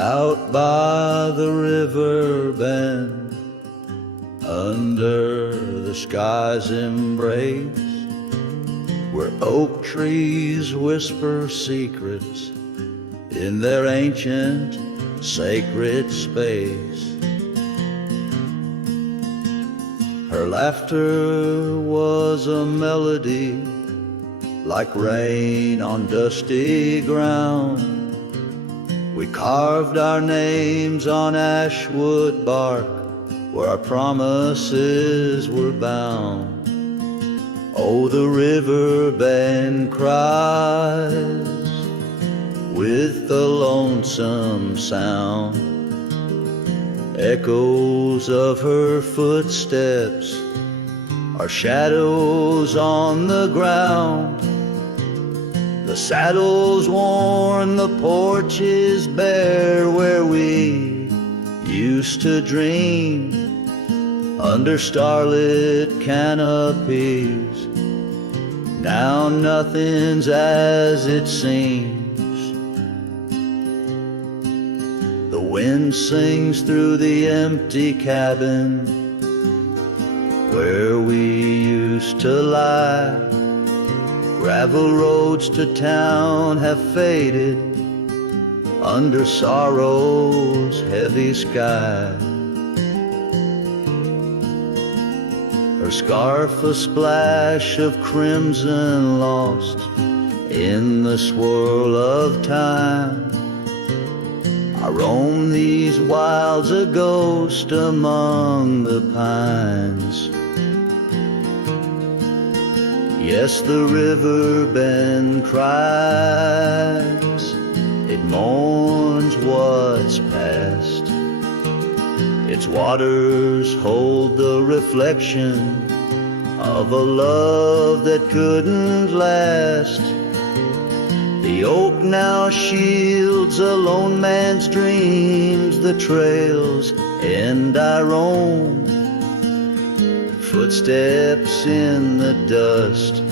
out by the Riverbend, under the sky's embrace, where oak trees whisper secrets in their ancient sacred space. Her laughter was a melody, like rain on dusty ground. We carved our names on ashwood bark, where our promises were bound. Oh, the Riverbend cries with the lonesome sound. Echoes of her footsteps are shadows on the ground. The saddle's worn, the porch is bare, where we used to dream under starlit canopies. Now nothing's as it seems. The wind sings through the empty cabin where we used to lie. Gravel roads to town have faded under sorrow's heavy sky. Her scarf a splash of crimson lost in the swirl of time. I roam these wilds a ghost among the pines. Yes, the Riverbend cries, it mourns what's past. Its waters hold the reflection of a love that couldn't last. The oak now shields a lone man's dreams, the trails and I roam. Footsteps in the dust,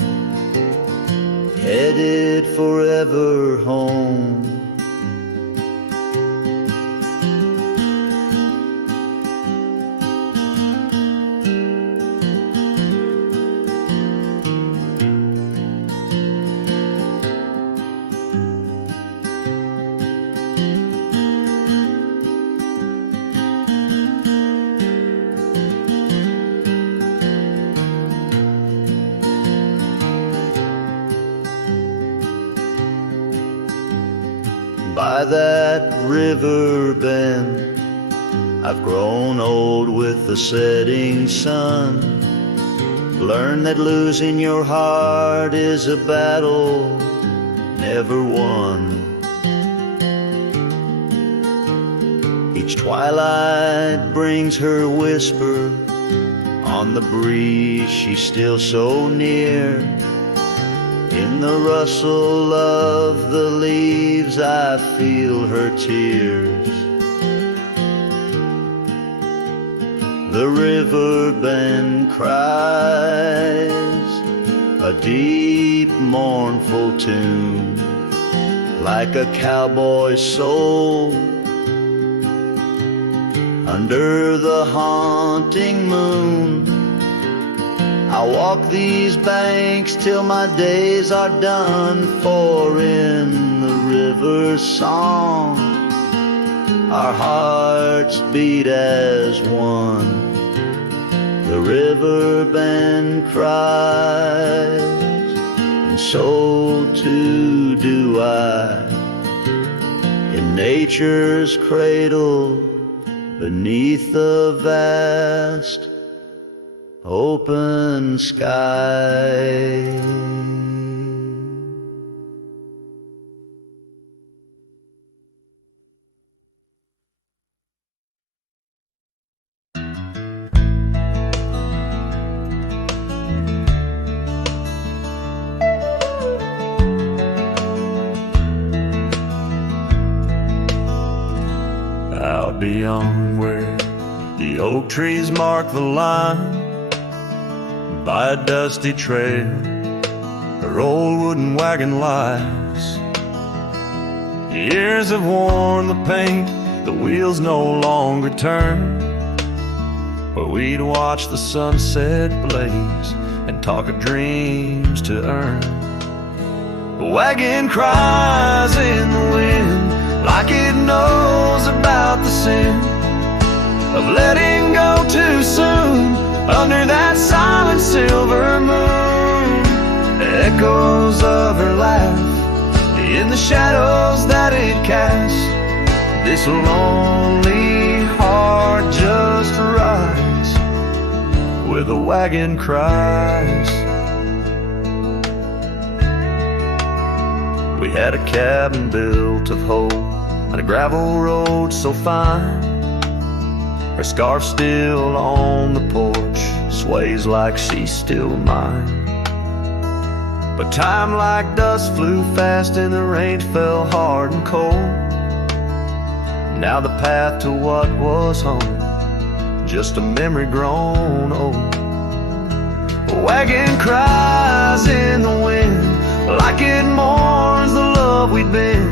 headed forever home. By that river bend, I've grown old with the setting sun. Learn that losing your heart is a battle never won. Each twilight brings her whisper on the breeze, she's still so near. In the rustle of the leaves, I feel her tears. The Riverbend cries a deep, mournful tune, like a cowboy's soul. Under the haunting moon, I walk these banks till my days are done, for in the river's song our hearts beat as one. The Riverbend cries, and so too do I, in nature's cradle beneath the vast open sky. Out beyond where the oak trees mark the line, by a dusty trail her old wooden wagon lies. Years have worn the paint the wheels no longer turn, where we'd watch the sunset blaze and talk of dreams to earn. The wagon cries in the wind like it knows about the sin of letting go too soon under that silent silver moon. Echoes of her laugh in the shadows that it casts. This lonely heart just rides where the wagon cries. We had a cabin built of hope on a gravel road so fine. Her scarf still on the porch sways like she's still mine. But time like dust flew fast and the rain fell hard and cold. Now the path to what was home, just a memory grown old. A wagon cries in the wind like it mourns the love we'd been,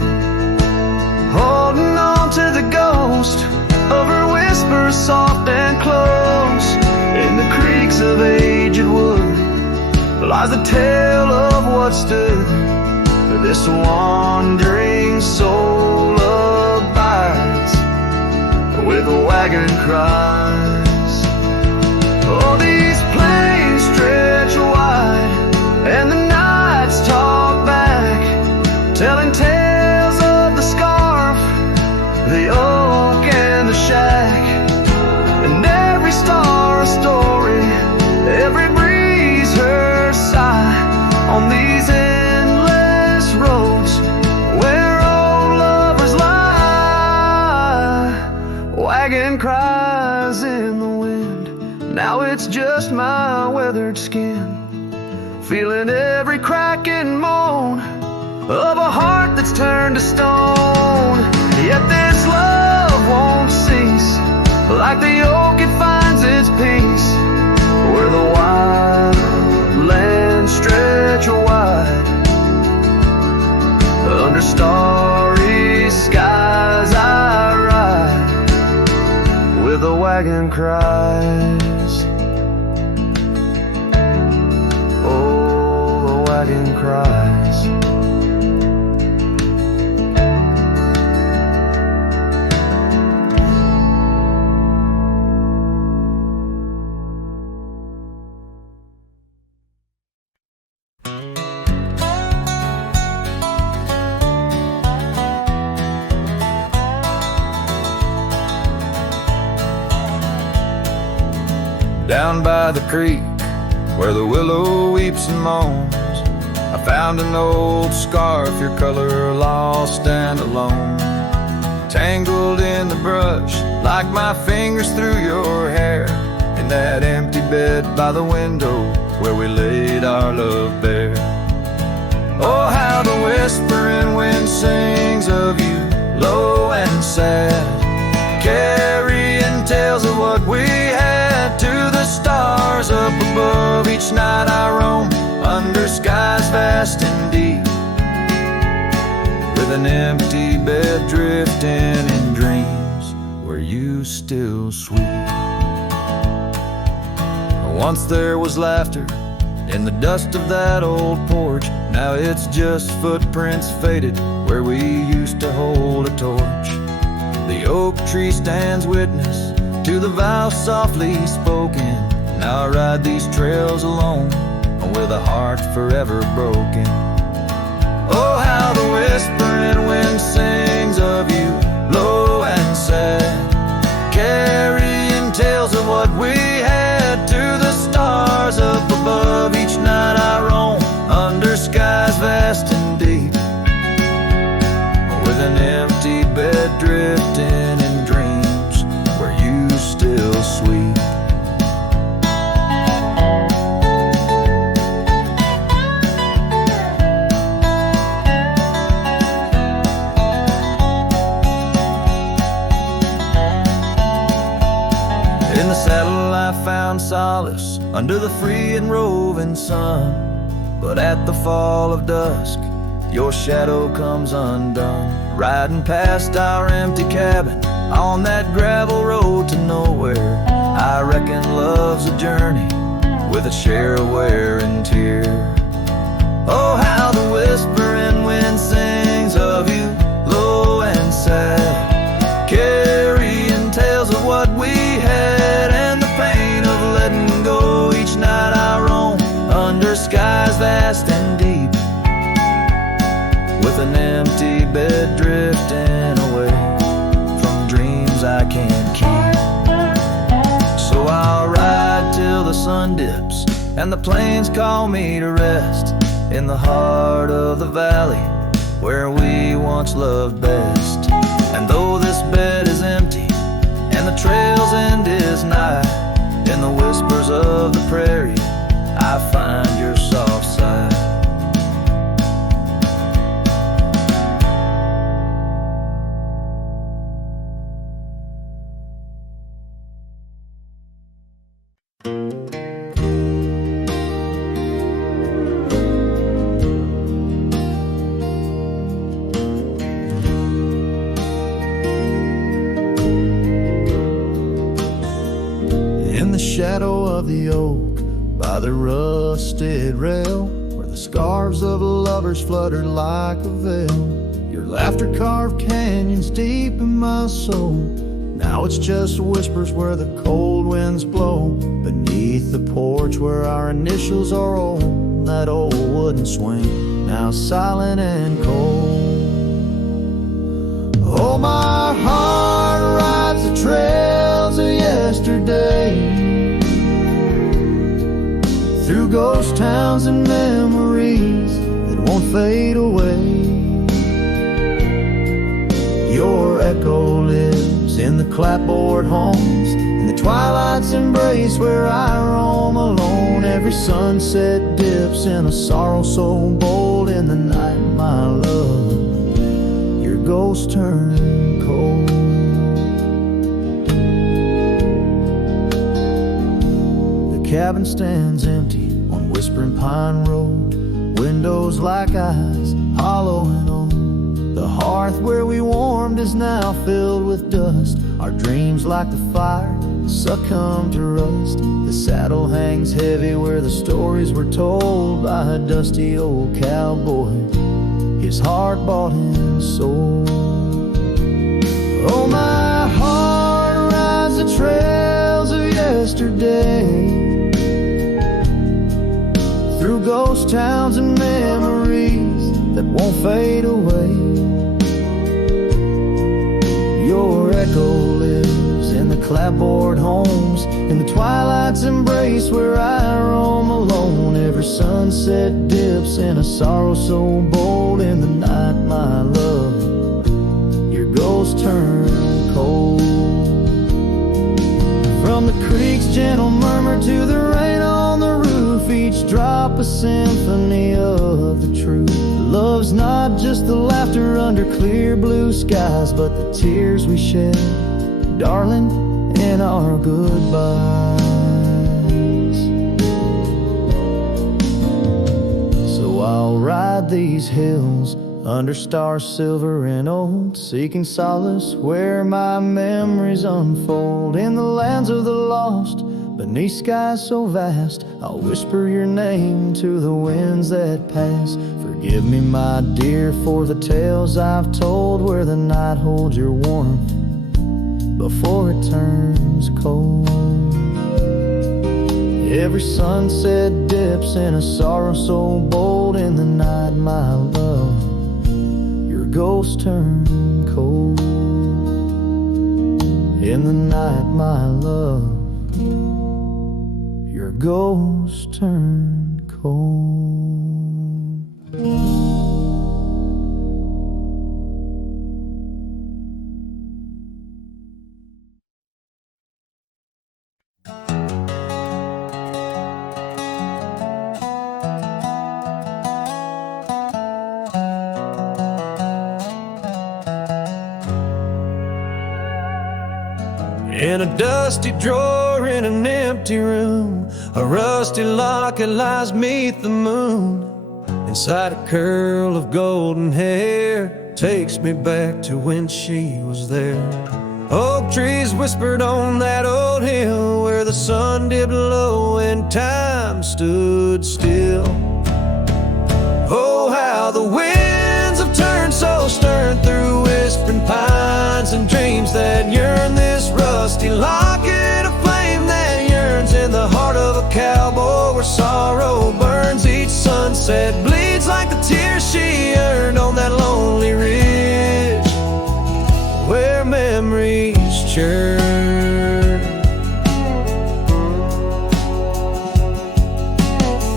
holding on to the ghost of her whispers soft and close. In the creaks of aged wood lies the tale of what stood this wandering soul abides where the wagon cries. Oh, these plains stretch wide and the nights talk back, telling tales of the scarf, the oak and the shack, and every star a story, every breeze her sigh on these endless roads where old lovers lie. Wagon cries in the wind, now it's just my weathered skin, feeling every crack and moan of a heart that's turned to stone. Yet this love won't cease, like the oak it finds its peace where the wild lands stretch wide. Under starry skies I ride where the wagon cries. Oh, the wagon cries. Down by the creek, where the willow weeps and moans, I found an old scarf, your color lost and alone, tangled in the brush like my fingers through your hair, in that empty bed by the window where we laid our love bare. Oh, how the whispering wind sings of you, low and sad, carrying tales of what we had to the stars up above. Each night I roam under skies vast and deep, with an empty bed drifting in dreams where you still sweep. Once there was laughter in the dust of that old porch, now it's just footprints faded where we used to hold a torch. The oak tree stands witness to the vow softly spoken. Now I ride these trails alone with a heart forever broken. Oh, how the whispering wind sings of you, low and sad, carrying tales of what we had to the stars up above. Each night I roam under skies vast and deep, with an empty bed drifting in dreams where you still sleep. In the saddle I found solace under the free and roving sun, but at the fall of dusk your shadow comes undone. Riding past our empty cabin on that gravel road to nowhere. I reckon love's a journey with a share of wear and tear. Oh, how the whispering wind sings of you, low and sad, carrying tales of what we had and the pain of letting go. Each night I roam under skies vast and deep, with an empty bed drifting away from dreams I can't keep. So I'll ride till the sun dips and the plains call me to rest in the heart of the valley where we once loved best. And though this bed is empty and the trail's end is nigh, in the whispers of the prairie I find your soft side. Shadow of the oak by the rusted rail, where the scarves of lovers fluttered like a veil. Your laughter carved canyons deep in my soul. Now it's just whispers where the cold winds blow. Beneath the porch where our initials are old, that old wooden swing, now silent and cold. Oh, my heart rides the trails of yesterday, through ghost towns and memories that won't fade away. Your echo lives in the clapboard homes, in the twilight's embrace where I roam alone. Every sunset dips in a sorrow so bold. In the night, my love, your ghost turned cold. The cabin stands empty on Whispering Pine Road, windows like eyes, hollow and old. The hearth where we warmed is now filled with dust. Our dreams like the fire succumb to rust. The saddle hangs heavy where the stories were told by a dusty old cowboy, his heart bought and sold. Oh, my heart rides the trails of yesterday, through ghost towns and memories that won't fade away. Your echo lives in the clapboard homes, in the twilight's embrace where I roam alone. Every sunset dips in a sorrow so bold. In the night, my love, your ghost turned cold. From the creek's gentle murmur to the rain on the roof, each drop a symphony of the truth. Love's not just the laughter under clear blue skies, but the tears we shed, darling, in our goodbyes. So I'll ride these hills under stars silver and old, seeking solace where my memories unfold. In the lands of the lost, beneath skies so vast, I'll whisper your name to the winds that pass. Forgive me, my dear, for the tales I've told, where the night holds your warmth before it turns cold. Every sunset dips in a sorrow so bold. In the night, my love, your ghost turned cold. In the night, my love, your ghost turned cold. In a dusty drawer in an empty room, a rusty locket lies beneath the moon. Inside a curl of golden hair takes me back to when she was there. Oak trees whispered on that old hill where the sun dipped low and time stood still. Oh, how the winds have turned so stern through whispering pines and dreams that yearn. This rusty locket of flame that yearns in the heart of a cowboy where sorrow burns. Each sunset bleeds like the tears she earned on that lonely ridge where memories churn.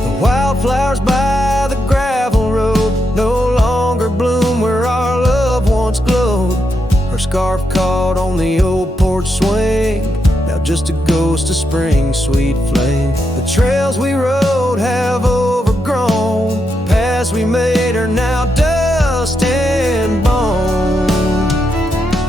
The wildflowers by the gravel road no longer bloom where our love once glowed. Her scarf caught on the old porch swing, now just a ghost of spring, sweet flame. The trails we rode have overgrown, paths we made are now dust and bone.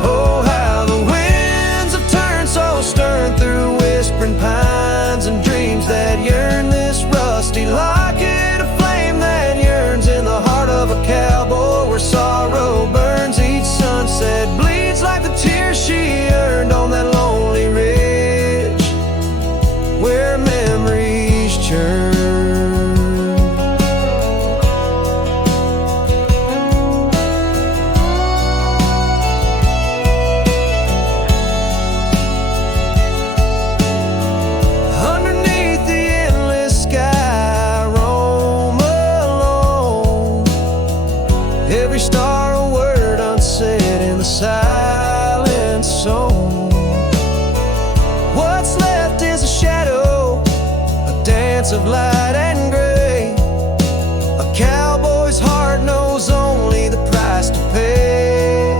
Oh, how the winds have turned so stern through whispering pines and dreams that yearn. This rusty locket of flame that yearns in the heart of a cowboy where sorrow burns. Each sunset bleeds like the tears she earned on that lonely ridge where memories churn. Underneath the endless sky, roam alone. Every star a word unsaid in the silent song. What's left is a shadow, a dance of light and gray. A cowboy's heart knows only the price to pay.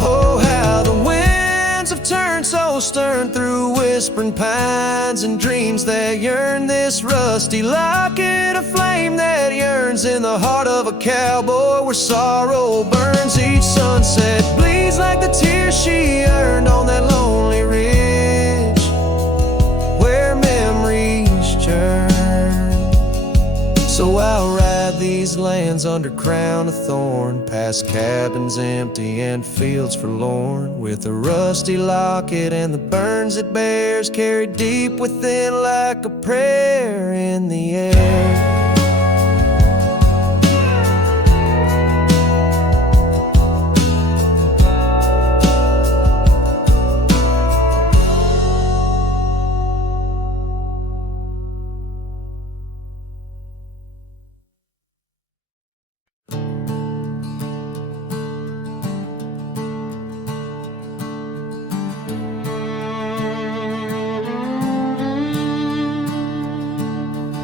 Oh, how the winds have turned so stern through whispering pines and dreams that yearn. This rusty locket of flame that yearns in the heart of a cowboy where sorrow burns. Each sunset bleeds like the tears she earned on that lonely ridge where memories churn. So I'll ride these lands under crown of thorn, past cabins empty and fields forlorn, with the rusty locket and the burns it bears carried deep within like a prayer in the air.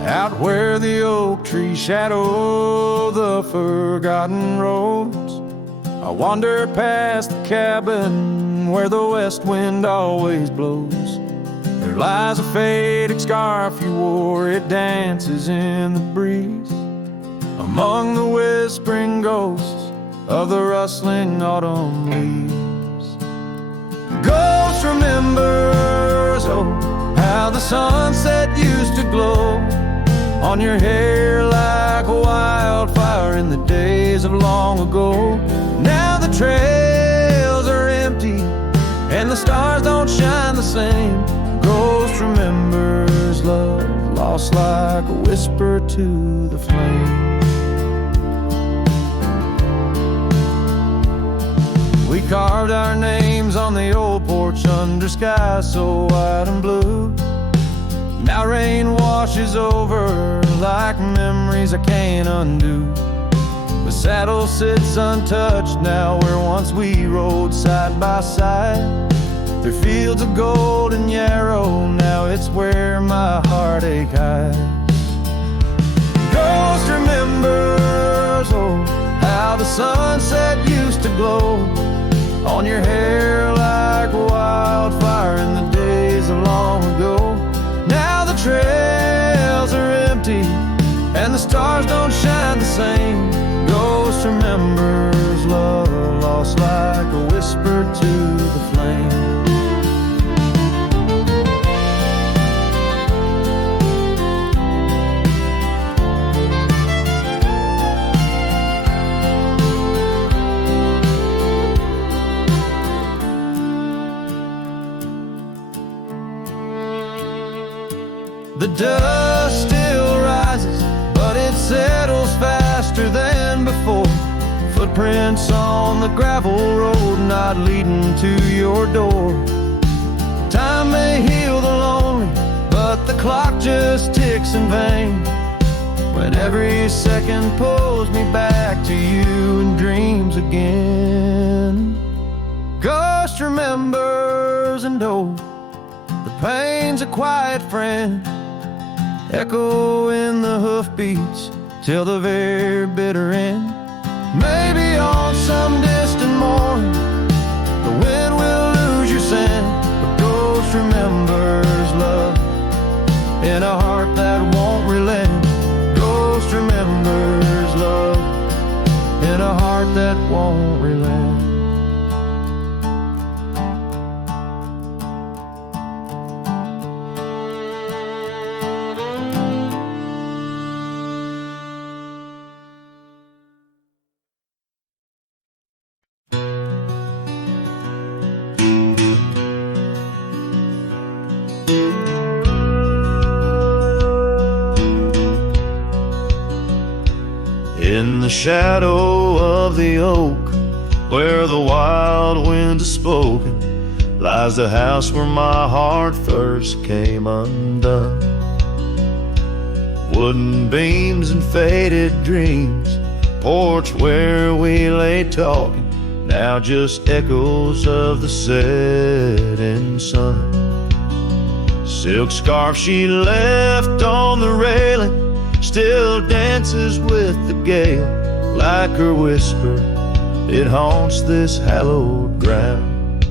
Out where the oak trees shadow the forgotten roads, I wander past the cabin where the west wind always blows. There lies a faded scarf you wore, it dances in the breeze among the whispering ghosts of the rustling autumn leaves. Ghost remembers, oh, how the sunset used to glow on your hair like a wildfire in the days of long ago. Now the trails are empty and the stars don't shine the same. Ghost remembers love lost like a whisper to the flame. We carved our names on the old porch under skies so white and blue. Now rain washes over like memories I can't undo. The saddle sits untouched now where once we rode side by side. Through fields of gold and yarrow, now it's where my heartache hides. Ghost remembers, oh, how the sunset used to glow on your hair like a wildfire in the days of long ago. Now the trails are empty and the stars don't shine the same. Ghost remembers love lost like a whisper to the flame. dust still rises, but it settles faster than before. Footprints on the gravel road, not leading to your door. Time may heal the lonely, but the clock just ticks in vain, when every second pulls me back to you in dreams again. Ghost remembers, and oh, the pain's a quiet friend, echo in the hoofbeats till the very bitter end. Maybe on some distant morn, the wind will lose your scent, but ghost remembers love in a heart that won't relent. Ghost remembers love in a heart that won't relent. In the shadow of the oak, where the wild winds have spoken, lies the house where my heart first came undone. Wooden beams and faded dreams, porch where we lay talking, now just echoes of the setting sun. Silk scarf she left on the railing still dances with the gale, like her whisper, it haunts this hallowed ground.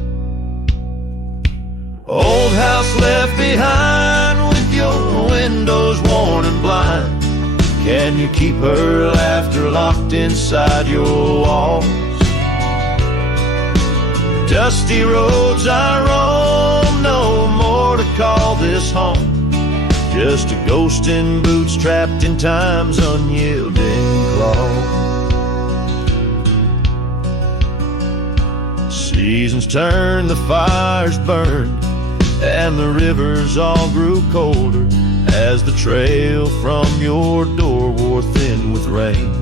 Old house left behind with your windows worn and blind, can you keep her laughter locked inside your walls? Dusty roads I roam, no more to call this home, just a ghost in boots trapped in time's unyielding claw. Seasons turned, the fires burned, and the rivers all grew colder as the trail from your door wore thin with rain.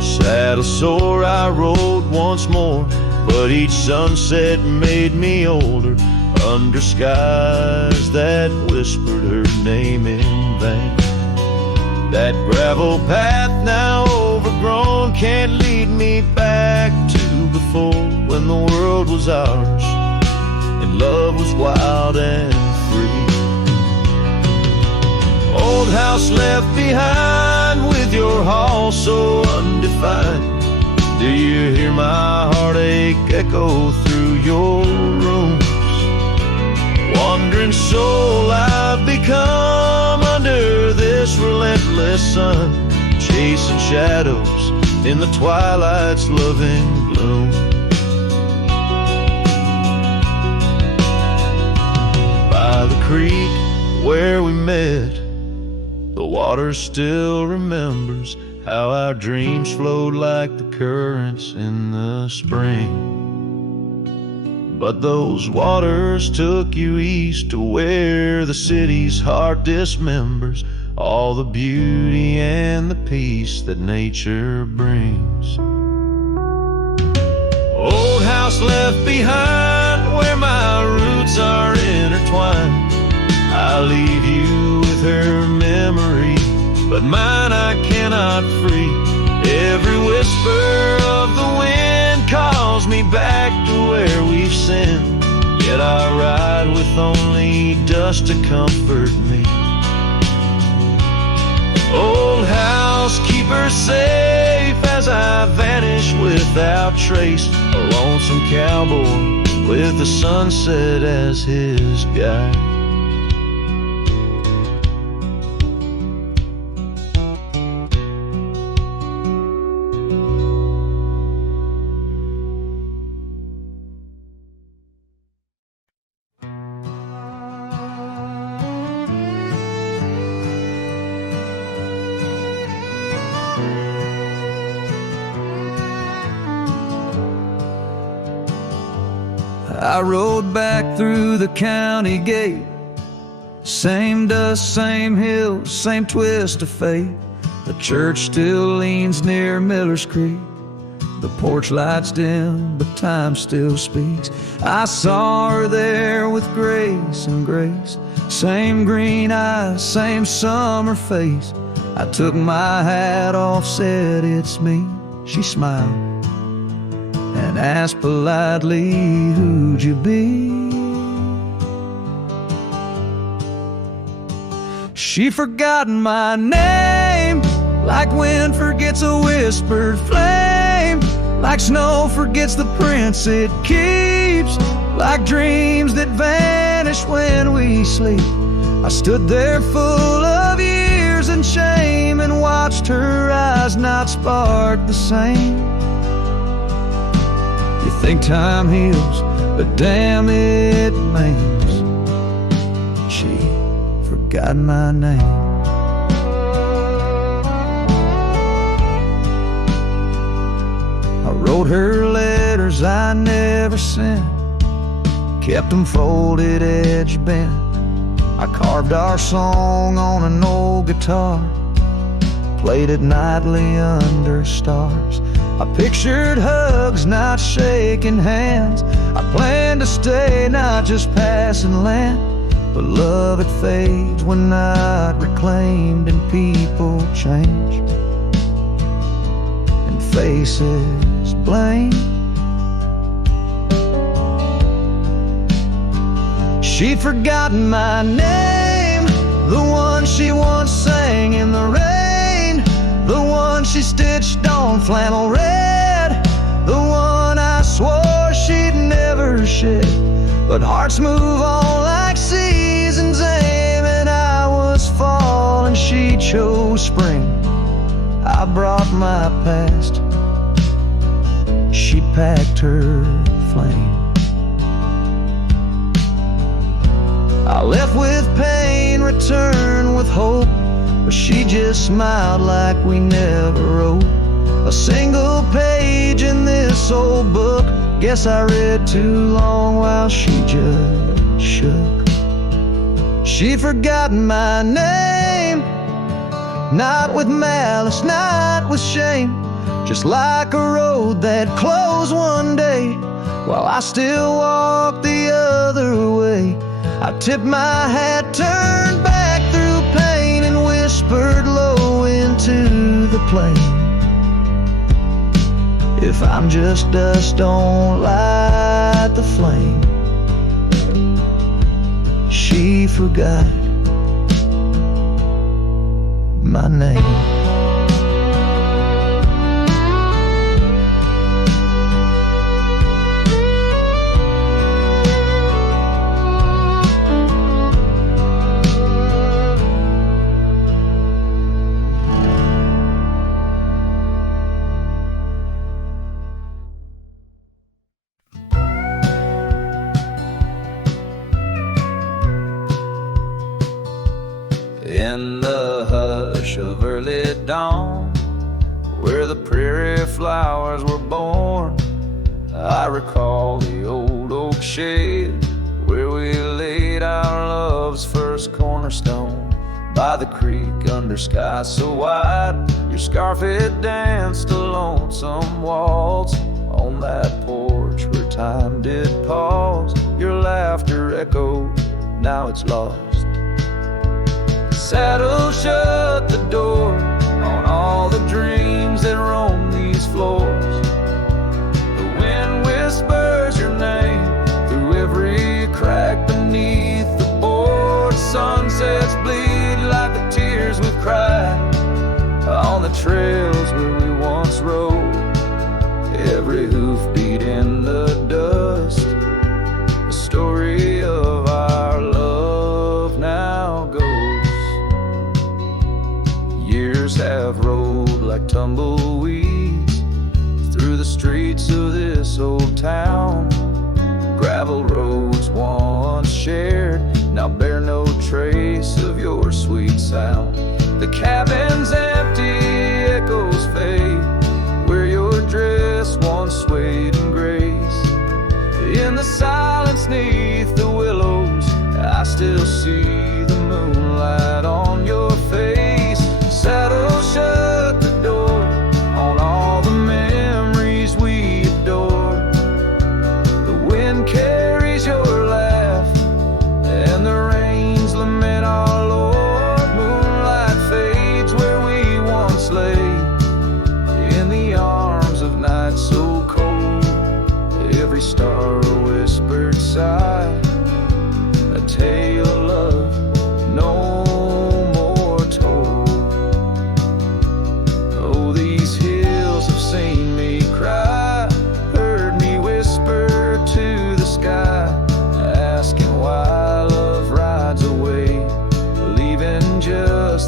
Saddle sore I rode once more, but each sunset made me older, under skies that whispered her name in vain. That gravel path now overgrown can't lead me back to before, when the world was ours and love was wild and free. Old house left behind with your hall so undefined, do you hear my heartache echo through your rooms? Wandering soul I've become under this relentless sun, chasing shadows in the twilight's loving gloom. By the creek where we met, the water still remembers how our dreams flowed like the currents in the spring. But those waters took you east to where the city's heart dismembers all the beauty and the peace that nature brings. Old house left behind where my roots are intertwined, I leave you with her memory, but mine I cannot free. Every whisper of the wind calls me back to where we've sinned, yet I ride with only dust to comfort me. Old house, keep her safe as I vanish without trace, a lonesome cowboy with the sunset as his guide. I rode back through the county gate, Same dust, same hills, same twist of fate. The church still leans near Miller's Creek. The porch lights dim, but time still speaks. I saw her there with grace and grace. Same green eyes, same summer face. I took my hat off, said it's me. She smiled and asked politely, who'd you be? She forgotten my name, like wind forgets a whispered flame, like snow forgets the prints it keeps, like dreams that vanish when we sleep. I stood there full of years and shame and watched her eyes not spark the same. You think time heals, but damn it maims. She forgot my name. I wrote her letters I never sent, kept them folded, edge bent. I carved our song on an old guitar, played it nightly under stars. I pictured hugs, not shaking hands. I planned to stay, not just passing land. But love, it fades when not reclaimed, and people change and faces blame. She'd forgotten my name, the one she once sang in the rain, the one she stitched on flannel red, the one I swore she'd never shed. But hearts move on like seasons aim, and I was fall and she chose spring. I brought my past, she packed her flame. I left with pain, returned with hope, but she just smiled like we never wrote a single page in this old book. Guess I read too long while she just shook. She'd forgotten my name, not with malice, not with shame, just like a road that closed one day while I still walk the other way. I tipped my hat, turned back through pain, and whispered low into the plain. If I'm just dust, don't light the flame. She forgot my name. In the hush of early dawn, where the prairie flowers were born, I recall the old oak shade where we laid our love's first cornerstone. By the creek under sky so wide, your scarf it danced a lonesome waltz on that porch where time did pause. Your laughter echoed, now it's lost. Saddle shut the door on all the dreams that roam these floors. The wind whispers your name through every crack beneath the board. Sunsets bleed like the tears we've cried on the trails where we once rode. Every hoofbeat in the dust, the story of our love now goes. Years have rolled like tumbleweeds through the streets of this old town. Gravel roads once shared now bear no trace of your sweet sound. The cabin's empty, echoes fade where your dress once swayed in grace. In the silence neath the willows, I still see the moon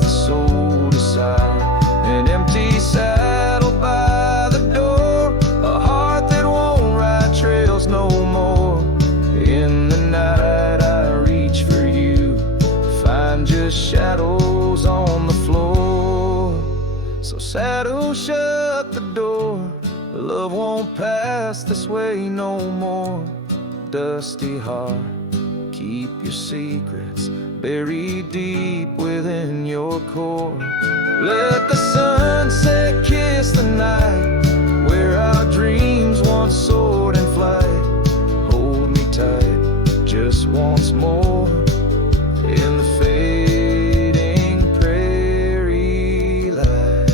the soul decide. An empty saddle by the door, a heart that won't ride trails no more. In the night I reach for you, find just shadows on the floor. So saddle shut the door, love won't pass this way no more. Dusty heart, keep your secrets buried deep within your core. Let the sunset kiss the night, where our dreams once soared in flight. Hold me tight just once more in the fading prairie light.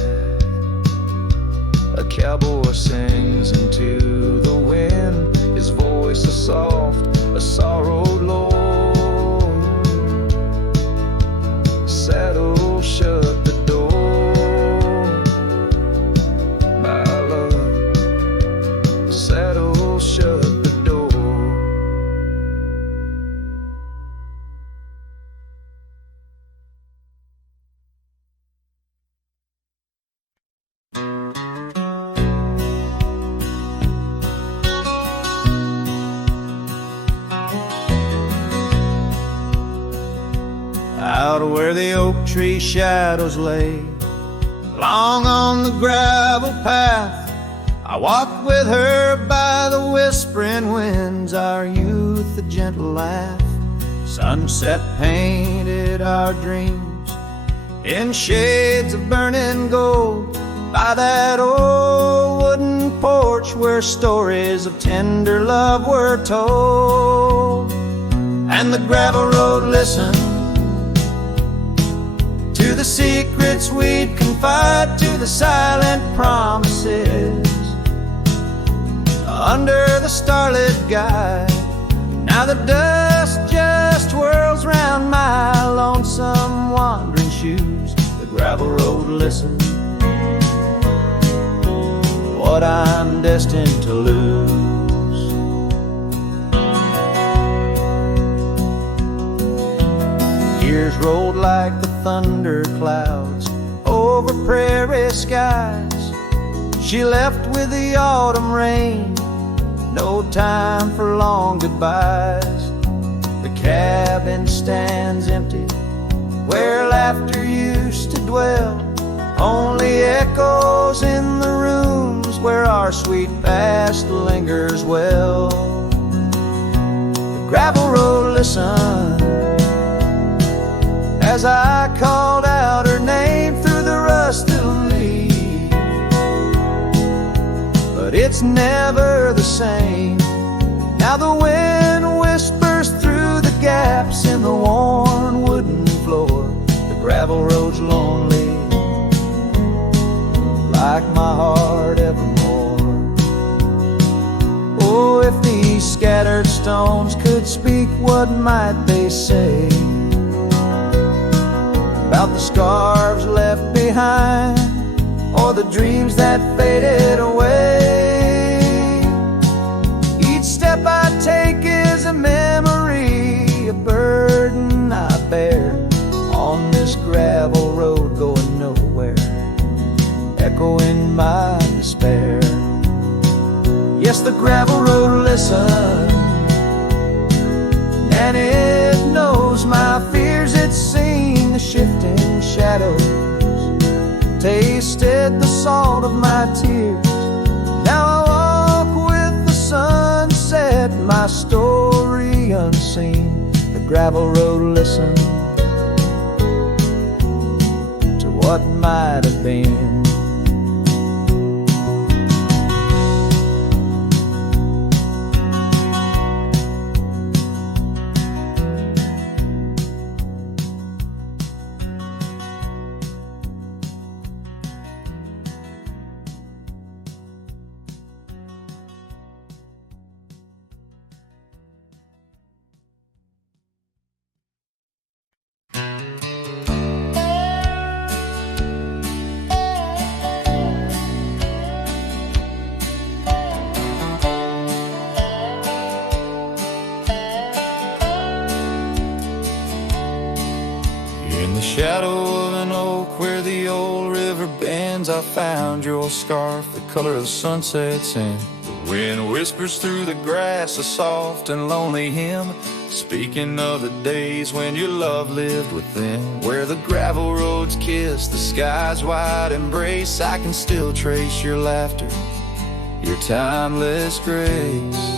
A cowboy sings into the wind, his voice is soft, a sorrowed lord. Saddle shut the door, my love. Saddle shut the door. Out where the oak tree shadows lay, long on the gravel path, I walked with her by the whispering winds, our youth a gentle laugh. Sunset painted our dreams in shades of burning gold, by that old wooden porch where stories of tender love were told. And the gravel road listened to the secrets we'd confide, to the silent promises under the starlit guide. Now the dust just whirls round my lonesome wandering shoes. The gravel road listens, what I'm destined to lose. Years rolled like the thunder clouds over prairie skies. She left with the autumn rain, no time for long goodbyes. The cabin stands empty where laughter used to dwell, only echoes in the rooms where our sweet past lingers well. The gravel road listened as I called out her name through the rusted leaves, but it's never the same. Now the wind whispers through the gaps in the worn wooden floor. The gravel road's lonely, like my heart evermore. Oh, if these scattered stones could speak, what might they say about the scars left behind, or the dreams that faded away? Each step I take is a memory, a burden I bear on this gravel road going nowhere, echoing my despair. Yes, the gravel road listens, and it knows my fears. It's seen the shifting shadows, tasted the salt of my tears. Now I walk with the sunset, my story unseen. The gravel road listens to what might have been. fallen oak where the old river bends, I found your scarf, the color of the sunset's in. The wind whispers through the grass, a soft and lonely hymn, speaking of the days when your love lived within. Where the gravel roads kiss the sky's wide embrace, I can still trace your laughter, your timeless grace.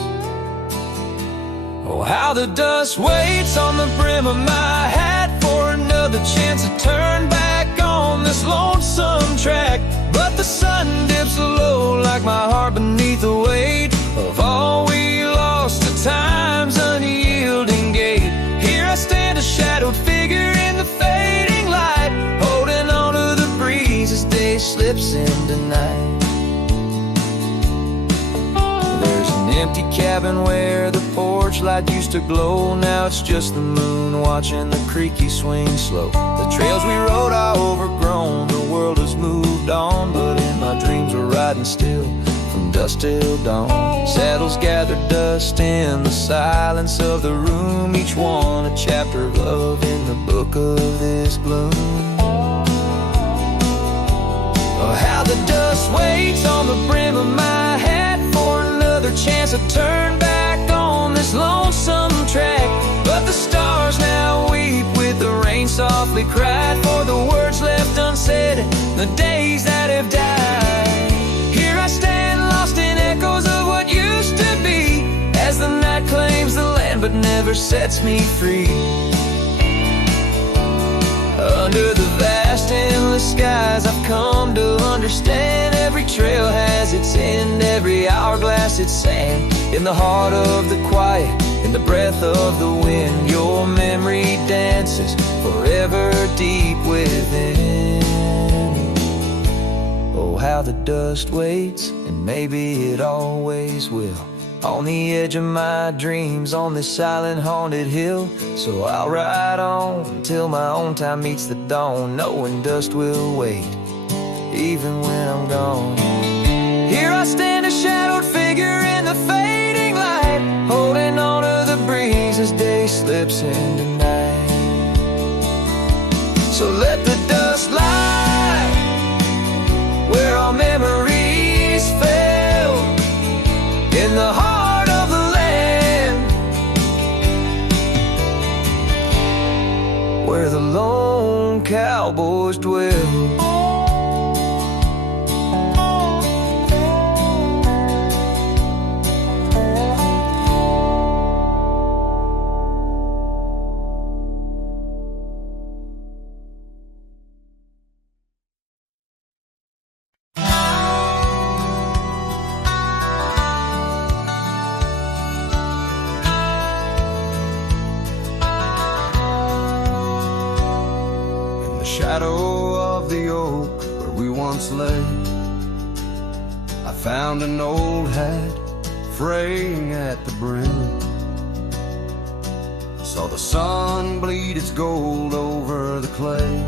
Oh, how the dust waits on the brim of my hat for another chance to turn back on this lonesome track. But the sun dips low like my heart beneath the weight of all we lost to time's unyielding gate. Here I stand, a shadowed figure in the fading light, holding on to the breeze as day slips into night. There's an empty cabin where the porch light used to glow. Now it's just the moon watching the creaky swing slow. The trails we rode are overgrown, the world has moved on, but in my dreams we're riding still from dusk till dawn. Saddles gather dust in the silence of the room, each one a chapter of love in the book of this gloom. Oh, how the dust waits on the brim of my hat for another chance to turn back on this lonesome track. But the stars now weep with the rain softly cried for the words left unsaid, the days that have died. Here I stand lost in echoes of what used to be, as the night claims the land but never sets me free. Under the vast endless skies I've come to understand, every trail has its end, every hourglass its sand. In the heart of the quiet, in the breath of the wind, your memory dances forever deep within. Oh, how the dust waits, and maybe it always will, on the edge of my dreams, on this silent haunted hill. So I'll ride on till my own time meets the dawn, knowing dust will wait, even when I'm gone. Here I stand, a shadowed figure in the fading light, holding on to the breeze as day slips into night. So let the dust lie where our memories fell, in the heart of the land, where the lone cowboys dwell. Shadow of the oak where we once lay, I found an old hat fraying at the brim. Saw the sun bleed its gold over the clay,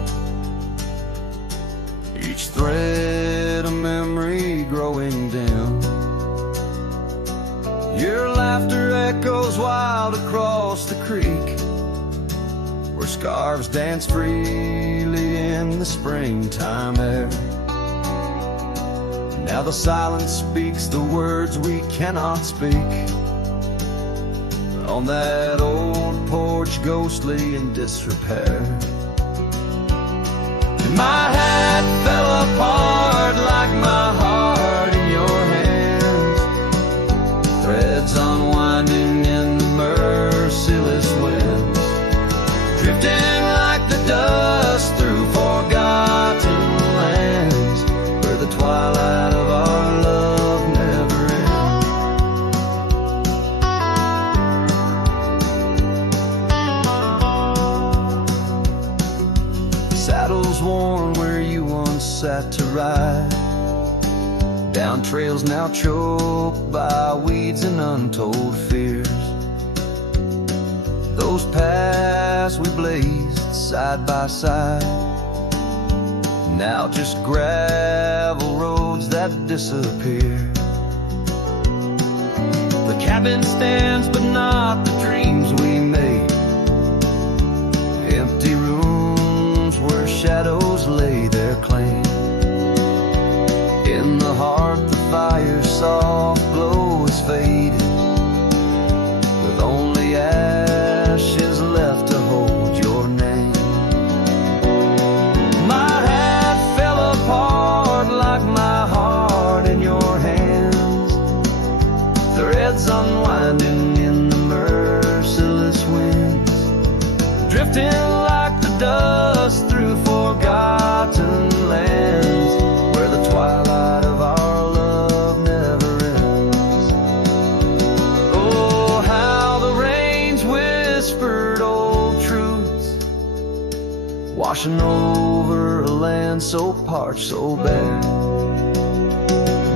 each thread a memory growing dim. Your laughter echoes wild across the creek, where scarves dance freely in the springtime air. Now the silence speaks the words we cannot speak, on that old porch ghostly in disrepair. And my hat fell apart like my heart in your hands, threads unwinding in the merciless winds, drifting like the dust through forgotten lands, where the twilight of our love never ends. Saddles worn where you once sat to ride, down trails now choked by weeds and untold fears. Those paths we blazed side by side, now just gravel roads that disappear. The cabin stands but not the dreams we made, empty rooms where shadows over a land so parched, so bare.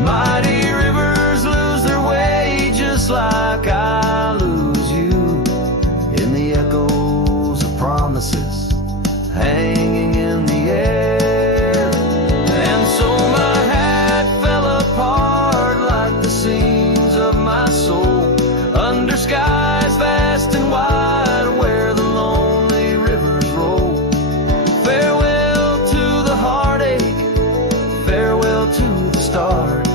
Mighty rivers lose their way just like I lose you in the echoes of promises hanging in the air. And so my hat fell apart like the seams of my soul under skies vast and wide where the lonely rivers roll. Farewell to the heartache, farewell to the start,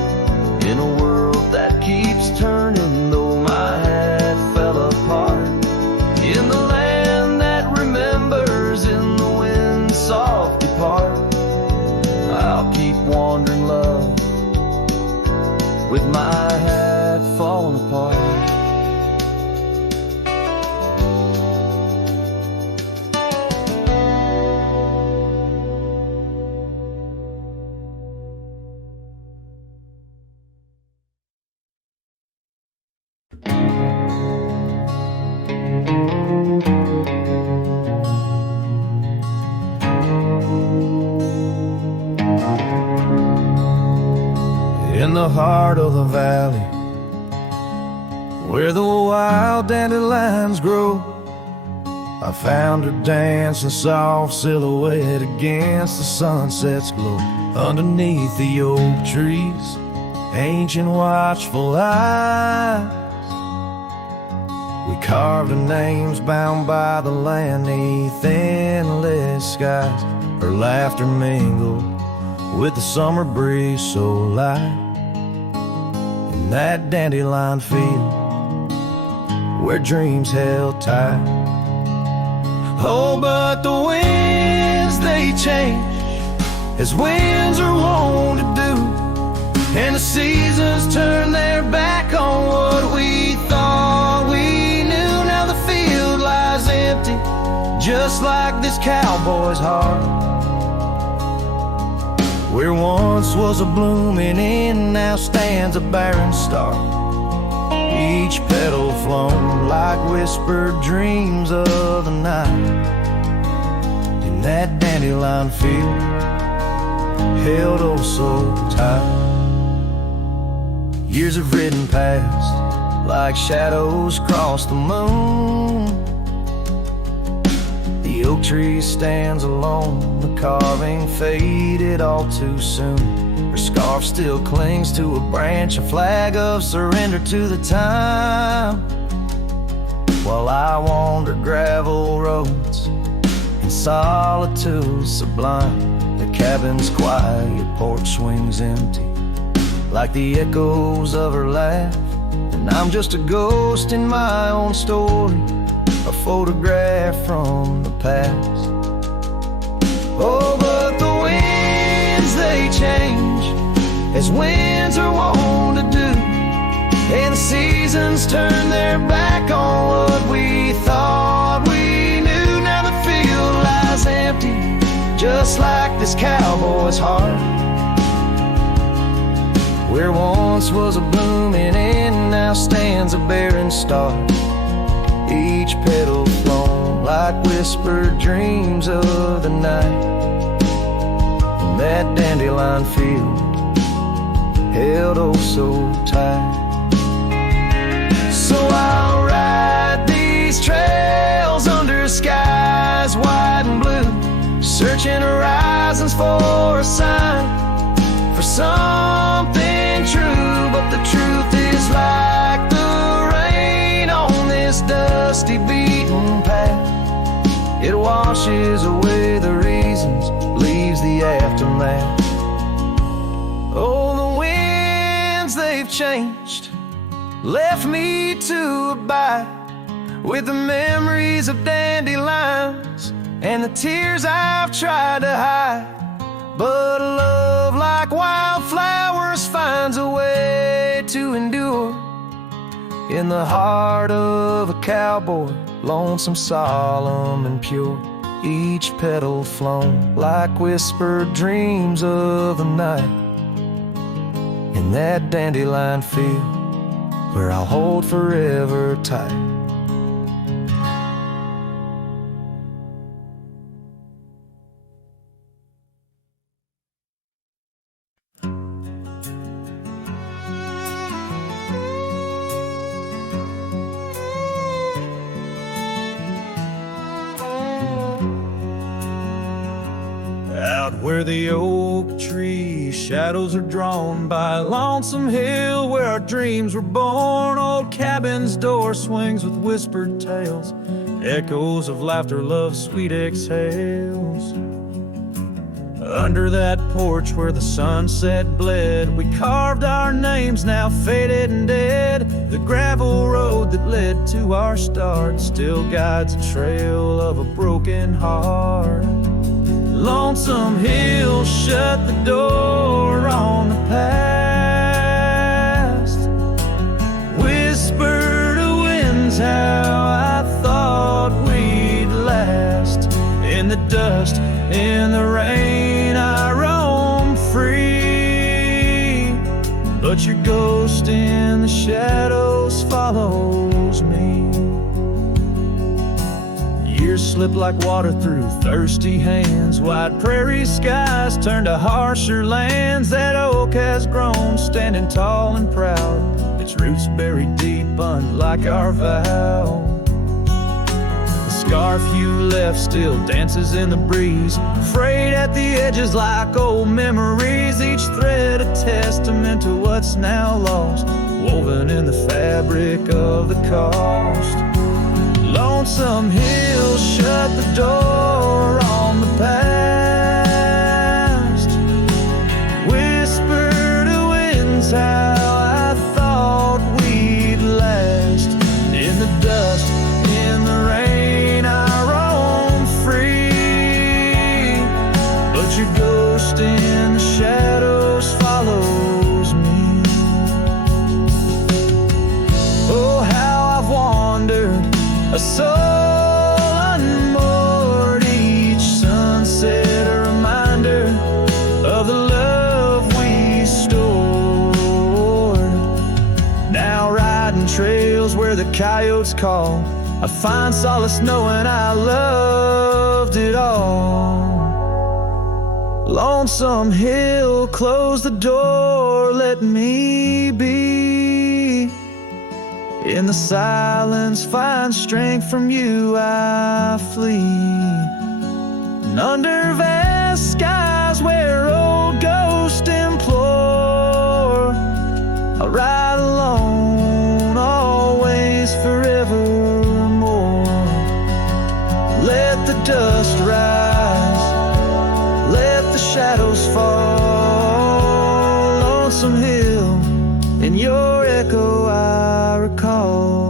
in a world that keeps turning though my hat fell apart. In the land that remembers, in the wind's soft depart, I'll keep wandering, love, with my hat falling apart. In the heart of the valley, where the wild dandelions grow, I found her dancing soft silhouette against the sunset's glow. Underneath the oak trees, ancient watchful eyes, we carved her names bound by the land neath endless skies. Her laughter mingled with the summer breeze so light in that dandelion field where dreams held tight. Oh, but the winds, they change as winds are wont to do, and the seasons turn their back on what we thought we knew. Now the field lies empty, just like this cowboy's heart. Where once was a blooming inn, now stands a barren star, each petal flown like whispered dreams of the night. In that dandelion field, held oh so tight. Years have ridden past like shadows cross the moon. The oak tree stands alone, the carving faded all too soon. Her scarf still clings to a branch, a flag of surrender to the time. While I wander gravel roads in solitude sublime, the cabin's quiet, porch swings empty like the echoes of her laugh. And I'm just a ghost in my own story, a photograph from the past. Oh, but the winds, they change as winds are wont to do, and the seasons turn their back on what we thought we knew. Now the field lies empty, just like this cowboy's heart. Where once was a blooming inn, now stands a barren star, each petal flown like whispered dreams of the night. In that dandelion field, held oh so tight. So I'll ride these trails under skies wide and blue, searching horizons for a sign, for something true. But the truth is like the rain on this dusty beaten path, it washes away the reasons, leaves the aftermath. Oh, the winds, they've changed, left me to abide with the memories of dandelions and the tears I've tried to hide. But a love like wildflowers finds a way to endure in the heart of a cowboy, lonesome, solemn, and pure. Each petal flown like whispered dreams of the night. In that dandelion field where I'll hold forever tight. Out where the oak tree shadows are drawn by a lonesome hill where our dreams were born, old cabin's door swings with whispered tales, echoes of laughter, love's sweet exhales. Under that porch where the sunset bled, we carved our names, now faded and dead. The gravel road that led to our start still guides a trail of a broken heart. Lonesome Hill shut the door on the past. Whisper to winds how I thought we'd last. In the dust, in the rain, I roam free, but your ghost in the shadows follows me. Years slip like water through thirsty hands. Wide prairie skies turn to harsher lands. That oak has grown, standing tall and proud, its roots buried deep, unlike our vow. The scarf you left still dances in the breeze, frayed at the edges like old memories. Each thread a testament to what's now lost, woven in the fabric of the cost. Lonesome Hill shut the door on the past. Whisper to winds how I thought we'd last. In the dust, in the rain, I roam free, but your ghost in the shadows follows me. Oh, how I've wandered, a soul unmoored, each sunset a reminder of the love we stored. Now riding trails where the coyotes call, I find solace knowing I loved it all. Lonesome Hill, close the door, let me be. In the silence, find strength from you, I flee. And under vast skies where old ghosts implore, I'll ride alone, always, forevermore. Let the dust rise, let the shadows fall. Lonesome Hill, in your echo I recall.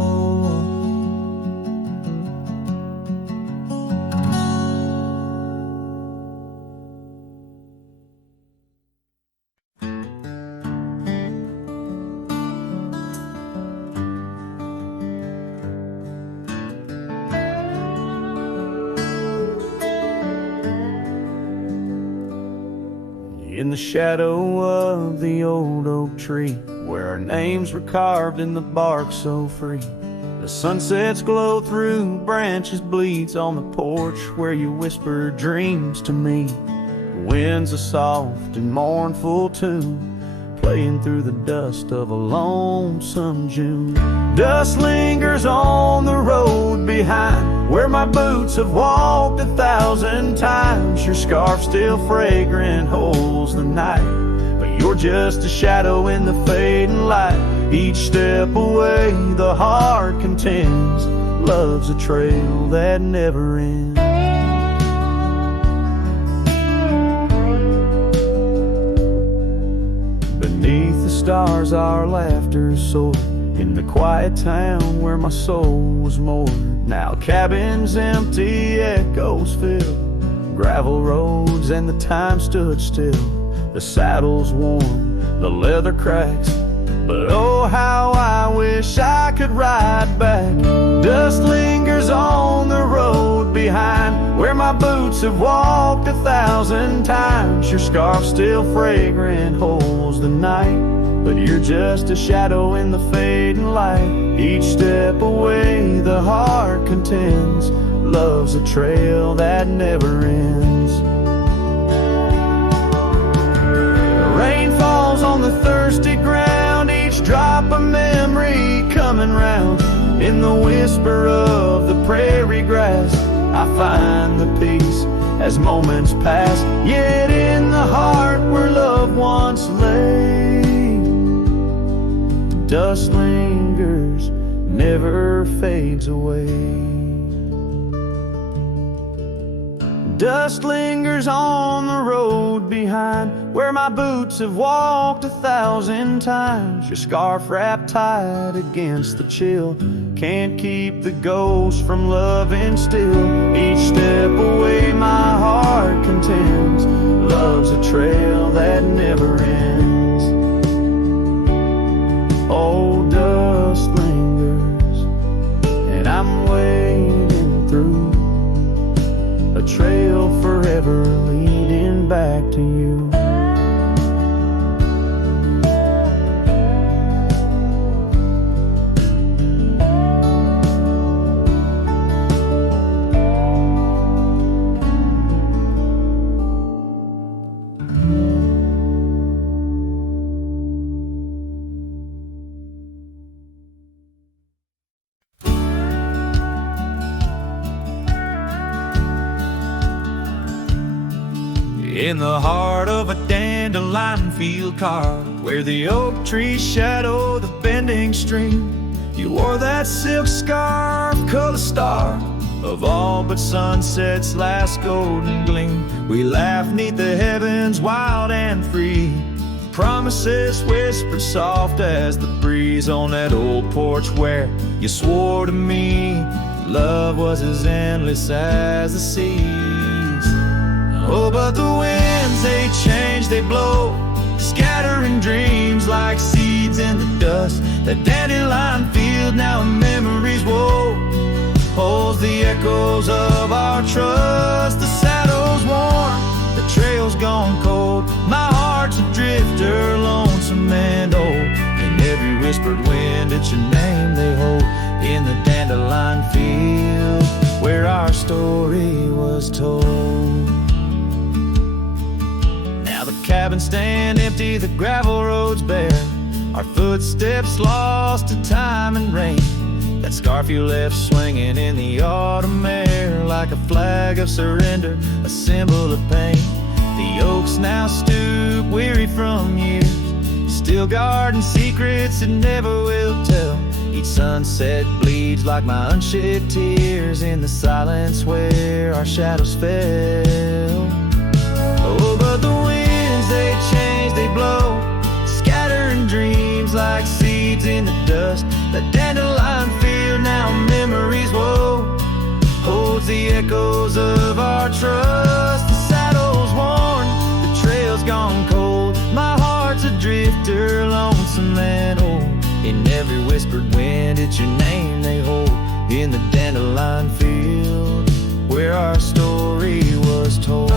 In the shadow of the old oak tree, where our names were carved in the bark so free, the sunsets glow through branches, bleeds on the porch where you whisper dreams to me. The wind's a soft and mournful tune, playing through the dust of a lonesome June. Dust lingers on the road behind, where my boots have walked 1,000 times. Your scarf still fragrant holds the night, but you're just a shadow in the fading light. Each step away the heart contends, love's a trail that never ends. Beneath the stars our laughter soared, in the quiet town where my soul was moored. Now cabins empty, echoes fill, gravel roads and the time stood still. The saddle's worn, the leather cracks, but oh how I wish I could ride back. Dust lingers on the road behind, where my boots have walked 1,000 times. Your scarf still fragrant holds the night, but you're just a shadow in the fading light. Each step away the heart contends, love's a trail that never ends. The rain falls on the thirsty ground, each drop a memory coming round. In the whisper of the prairie grass I find the peace as moments pass. Yet in the heart where love once lay, dust lingers, never fades away. Dust lingers on the road behind, where my boots have walked 1,000 times. Your scarf wrapped tight against the chill can't keep the ghost from loving still. Each step away my heart contends, love's a trail that never ends. Oh, dust lingers, and I'm wading through a trail forever leading back to you. In the heart of a dandelion field carved, where the oak trees shadow the bending stream, you wore that silk scarf, color star of all but sunset's last golden gleam. We laughed 'neath the heavens wild and free, promises whispered soft as the breeze on that old porch where you swore to me love was as endless as the seas. Oh, but the winds, they change, they blow, scattering dreams like seeds in the dust. That dandelion field now in memories woe holds the echoes of our trust. The saddle's worn, the trail's gone cold, my heart's a drifter, lonesome and old. In every whispered wind, it's your name they hold in the dandelion field where our story was told. Now the cabins stand empty, the gravel roads bare, our footsteps lost to time and rain. That scarf you left swinging in the autumn air, like a flag of surrender, a symbol of pain. The oaks now stoop, weary from years, still guarding secrets that never will tell. Each sunset bleeds like my unshed tears in the silence where our shadows fell. Oh, but the winds, they change, they blow, scattering dreams like seeds in the dust. The dandelion field now memories woe holds the echoes of our trust. The saddle's worn, the trail's gone cold, my heart's a drifter, lonesome and old. In every whispered wind, it's your name they hold in the dandelion field where our story was told.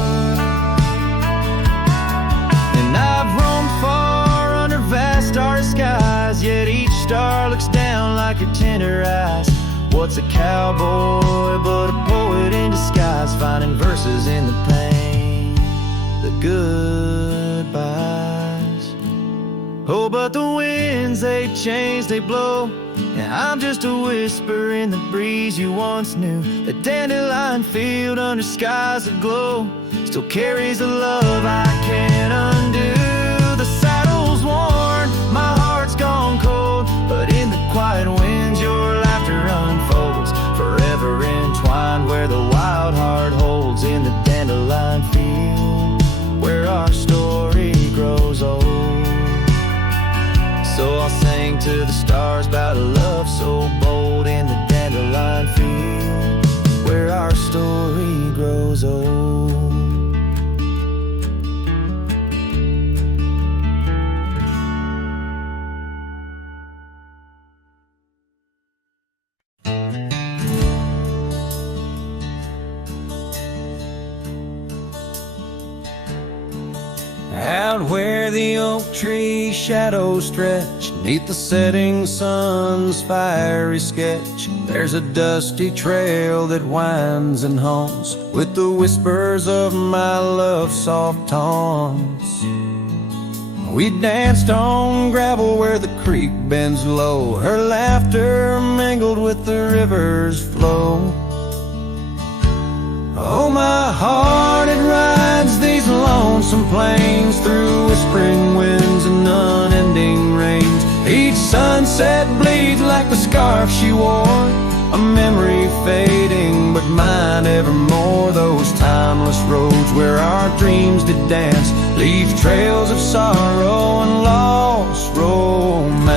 And I've roamed far under vast starry skies, yet each star looks down like your tender eyes. What's a cowboy but a poet in disguise, finding verses in the pain, the goodbyes. Oh, but the winds, they change, they blow, and I'm just a whisper in the breeze you once knew. The dandelion field under skies aglow still carries a love I can't undo. The saddle's worn, my heart's gone cold, but in the quiet winds your laughter unfolds, forever entwined where the wild heart holds in the dandelion field where our story grows old. So I'll sing to the stars about a love so bold in the dandelion field where our story grows old. Out where the oak tree shadows stretch, neath the setting sun's fiery sketch, there's a dusty trail that winds and haunts with the whispers of my love's soft taunts. We danced on gravel where the creek bends low, her laughter mingled with the river's flow. Oh, my heart, it rides these lonesome plains through whispering winds and unending rains. Each sunset bleeds like the scarf she wore, a memory fading, but mine evermore. Those timeless roads where our dreams did dance leave trails of sorrow and lost romance.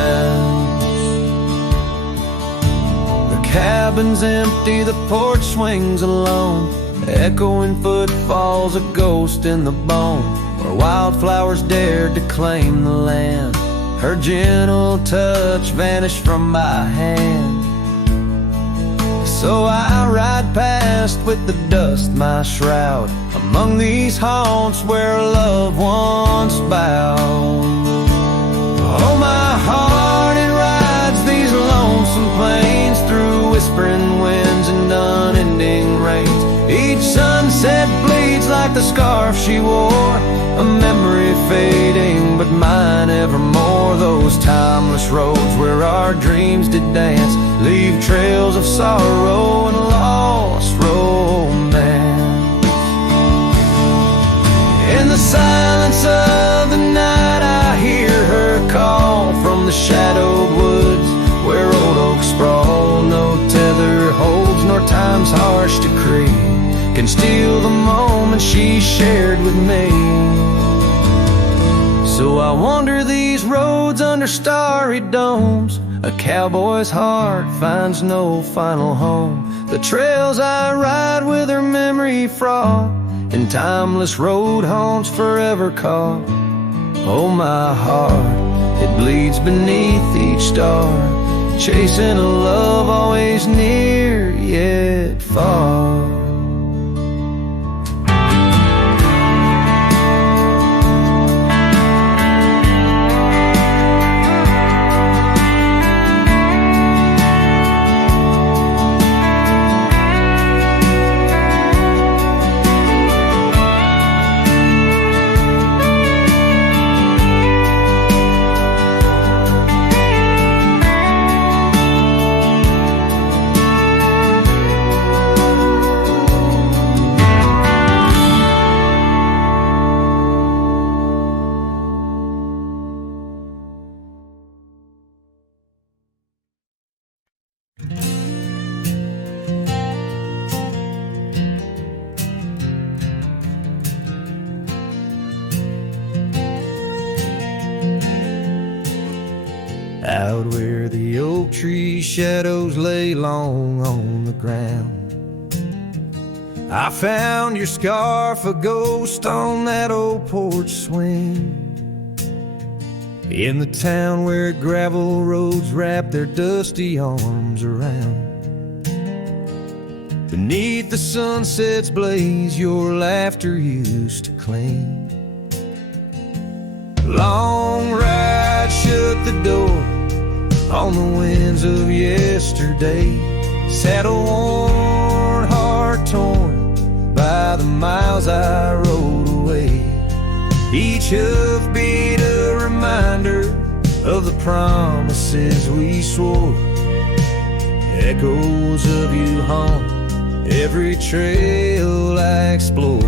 The cabin's empty, the porch swings alone, echoing footfalls, a ghost in the bone, where wildflowers dared to claim the land. Her gentle touch vanished from my hand. So I ride past with the dust my shroud, among these haunts where love once bowed. Oh, my heart, it rides these lonesome plains through whispering winds and unending rains. Each sunset bleeds like the scarf she wore, a memory fading, but mine evermore. Those timeless roads where our dreams did dance leave trails of sorrow and lost romance. In the silence of the night I hear her call from the shadowed woods where old oaks sprawl. No tether holds nor time's harsh decree can steal the moment she shared with me. So I wander these roads under starry domes. A cowboy's heart finds no final home. The trails I ride with her memory fraught, in timeless road haunts forever caught. Oh, my heart, it bleeds beneath each star, chasing a love always near yet far. Out where the oak tree shadows lay long on the ground, I found your scarf, a ghost on that old porch swing. In the town where gravel roads wrap their dusty arms around, beneath the sunset's blaze your laughter used to cling. Long ride shut the door on the winds of yesterday, saddle worn, heart torn by the miles I rode away. Each hoofbeat a reminder of the promises we swore, echoes of you haunt every trail I explore.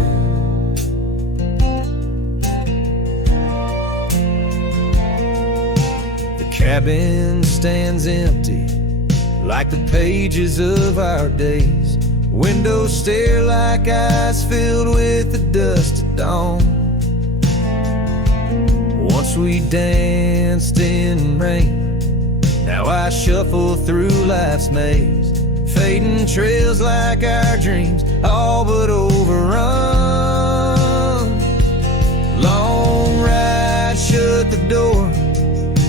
Cabin stands empty like the pages of our days. Windows stare like eyes filled with the dust of dawn. Once we danced in rain, now I shuffle through life's maze, fading trails like our dreams, all but overrun. Long ride shut the door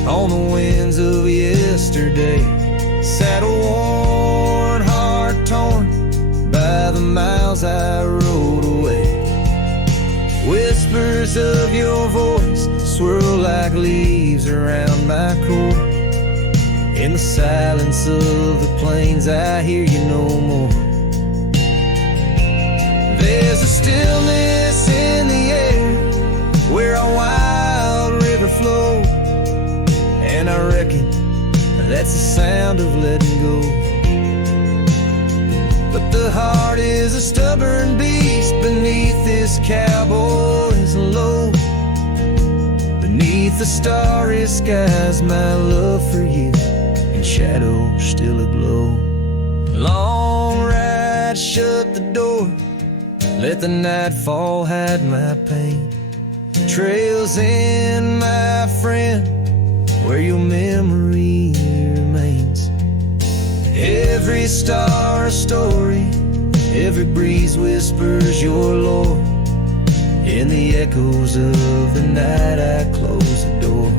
on the winds of yesterday, saddle worn, heart torn by the miles I rode away. Whispers of your voice swirl like leaves around my core. In the silence of the plains I hear you no more. There's a stillness in the air where a wild river flows, and I reckon that's the sound of letting go. But the heart is a stubborn Beneath the starry skies, my love for you in shadows still aglow. Long ride, shut the door, let the nightfall hide my pain. Trails in, my friend, where your memory remains. Every star a story, every breeze whispers your lore. In the echoes of the night I close the door.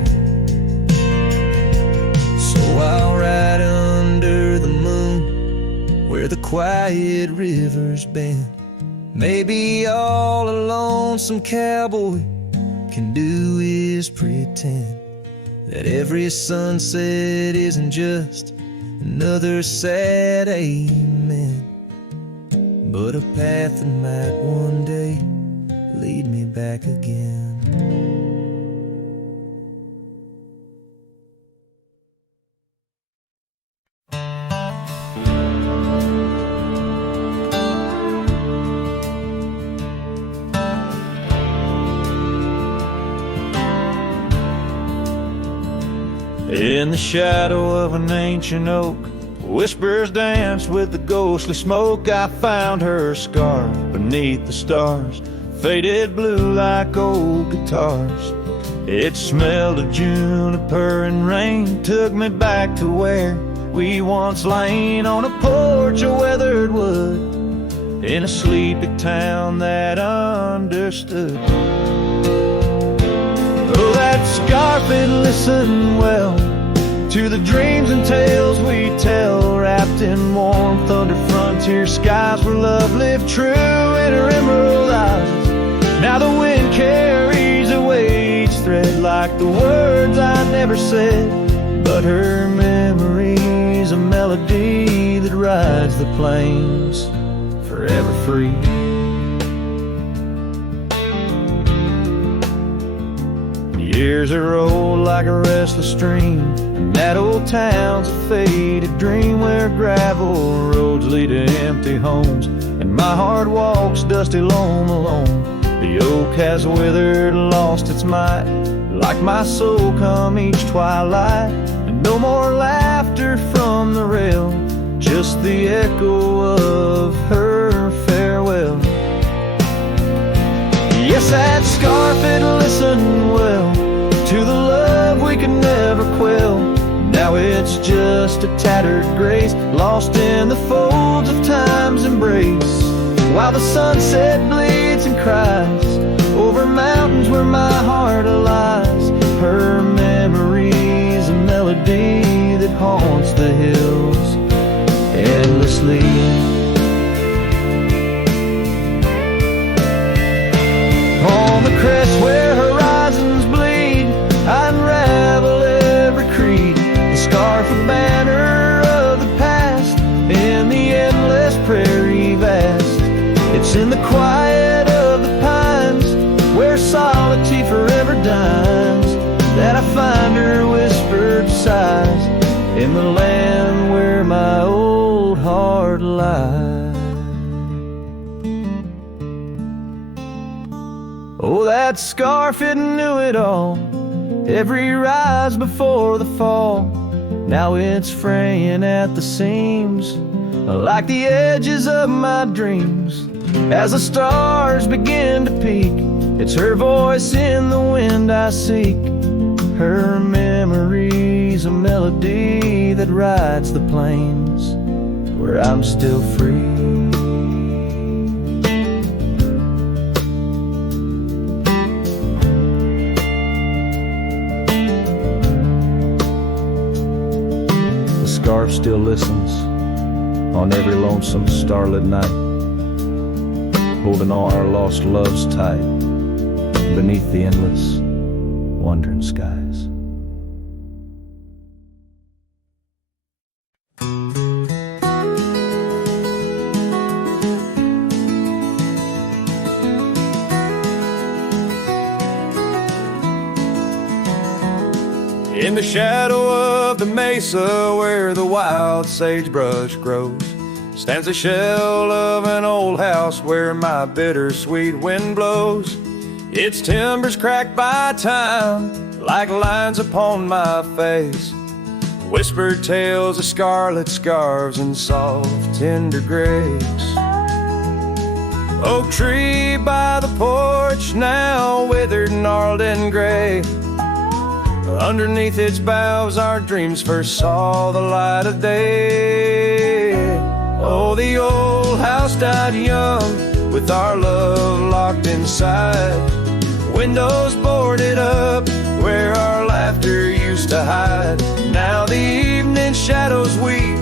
So I'll ride under the moon, where the quiet rivers bend. Maybe all a lonesome cowboy can do is pretend that every sunset isn't just another sad amen, but a path that might one day lead me back again. In the shadow of an ancient oak, whispers dance with the ghostly smoke. I found her scarf beneath the stars, faded blue like old guitars. It smelled of juniper and rain, took me back to where we once lain on a porch of weathered wood, in a sleepy town that understood. Oh, that scarf, it listened well to the dreams and tales we tell, wrapped in warmth under frontier skies where love lived true in her emerald eyes. Now the wind carries away each thread like the words I never said, but her memory's a melody that rides the plains forever free. Years are rolled like a restless stream, and that old town's a faded dream where gravel roads lead to empty homes, and my heart walks dusty lone alone. The oak has withered, lost its might, like my soul come each twilight. And no more laughter from the rail, just the echo of her farewell. Yes, that scarf, it listened well to the love we could never quell. Now it's just a tattered grace, lost in the folds of time's embrace, while the sunset bleeds and cries over mountains where my heart lies. Her memory's a melody that haunts the hills endlessly. On the crest where horizons bleed, I unravel every creed, the scarf, a banner of the past, in the endless prairie vast. It's in the quiet of the pines, where solitude forever dines, that I find her whispered sighs, in the land where my old heart lies. Oh, that scarf, it knew it all, every rise before the fall. Now it's fraying at the seams, like the edges of my dreams. As the stars begin to peak, it's her voice in the wind I seek. Her memory's a melody that rides the plains where I'm still free. The scarf still listens on every lonesome starlit night, holding all our lost loves tight beneath the endless wandering skies. In the shadow of the mesa where the wild sagebrush grows, stands the shell of an old house where my bittersweet wind blows. Its timbers cracked by time, like lines upon my face. Whispered tales of scarlet scarves and soft, tender grace. Oak tree by the porch, now withered, gnarled, and gray. Underneath its boughs, our dreams first saw the light of day. Oh, the old house died young, with our love locked inside. Windows boarded up, where our laughter used to hide. Now the evening shadows weep,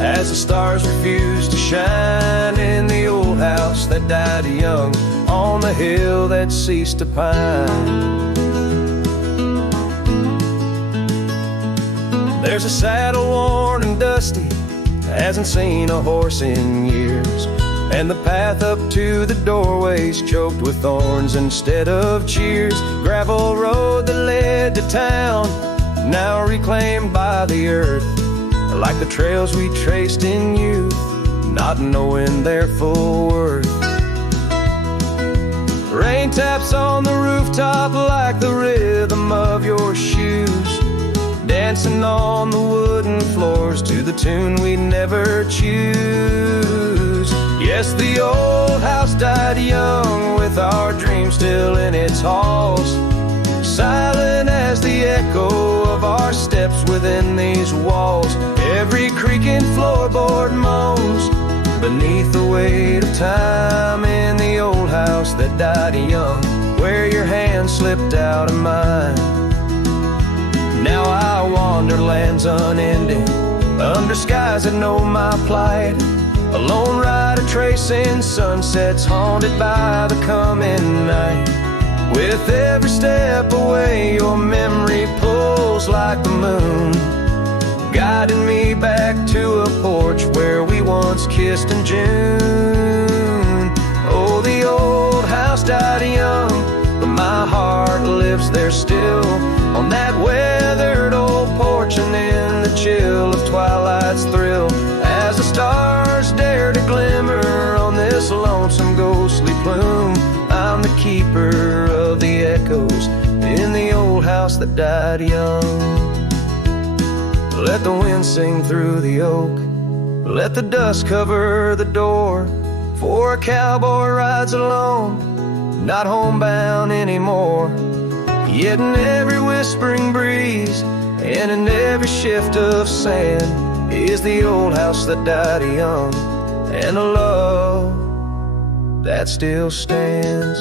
as the stars refuse to shine in the old house that died young, on the hill that ceased to pine. There's a saddle worn and dusty, hasn't seen a horse in years, and the path up to the doorway's choked with thorns instead of cheers. Gravel road that led to town, now reclaimed by the earth, like the trails we traced in youth, not knowing their full worth. Rain taps on the rooftop like the rhythm of your shoes, dancing on the wooden floors to the tune we never choose. Yes, the old house died young, with our dreams still in its halls, silent as the echo of our steps within these walls. Every creaking floorboard moans beneath the weight of time in the old house that died young, where your hand slipped out of mine. Now I wander lands unending, under skies that know my plight. A lone rider tracing sunsets, haunted by the coming night. With every step away, your memory pulls like the moon, guiding me back to a porch where we once kissed in June. Oh, the old house died young, but my heart lives there still, on that weathered old porch and in the chill of twilight's thrill, as the stars dare to glimmer on this lonesome ghostly plume. I'm the keeper of the echoes in the old house that died young. Let the wind sing through the oak, let the dust cover the door, for a cowboy rides alone, not homebound anymore. Yet in every whispering breeze and in every shift of sand is the old house that died young, and a love that still stands.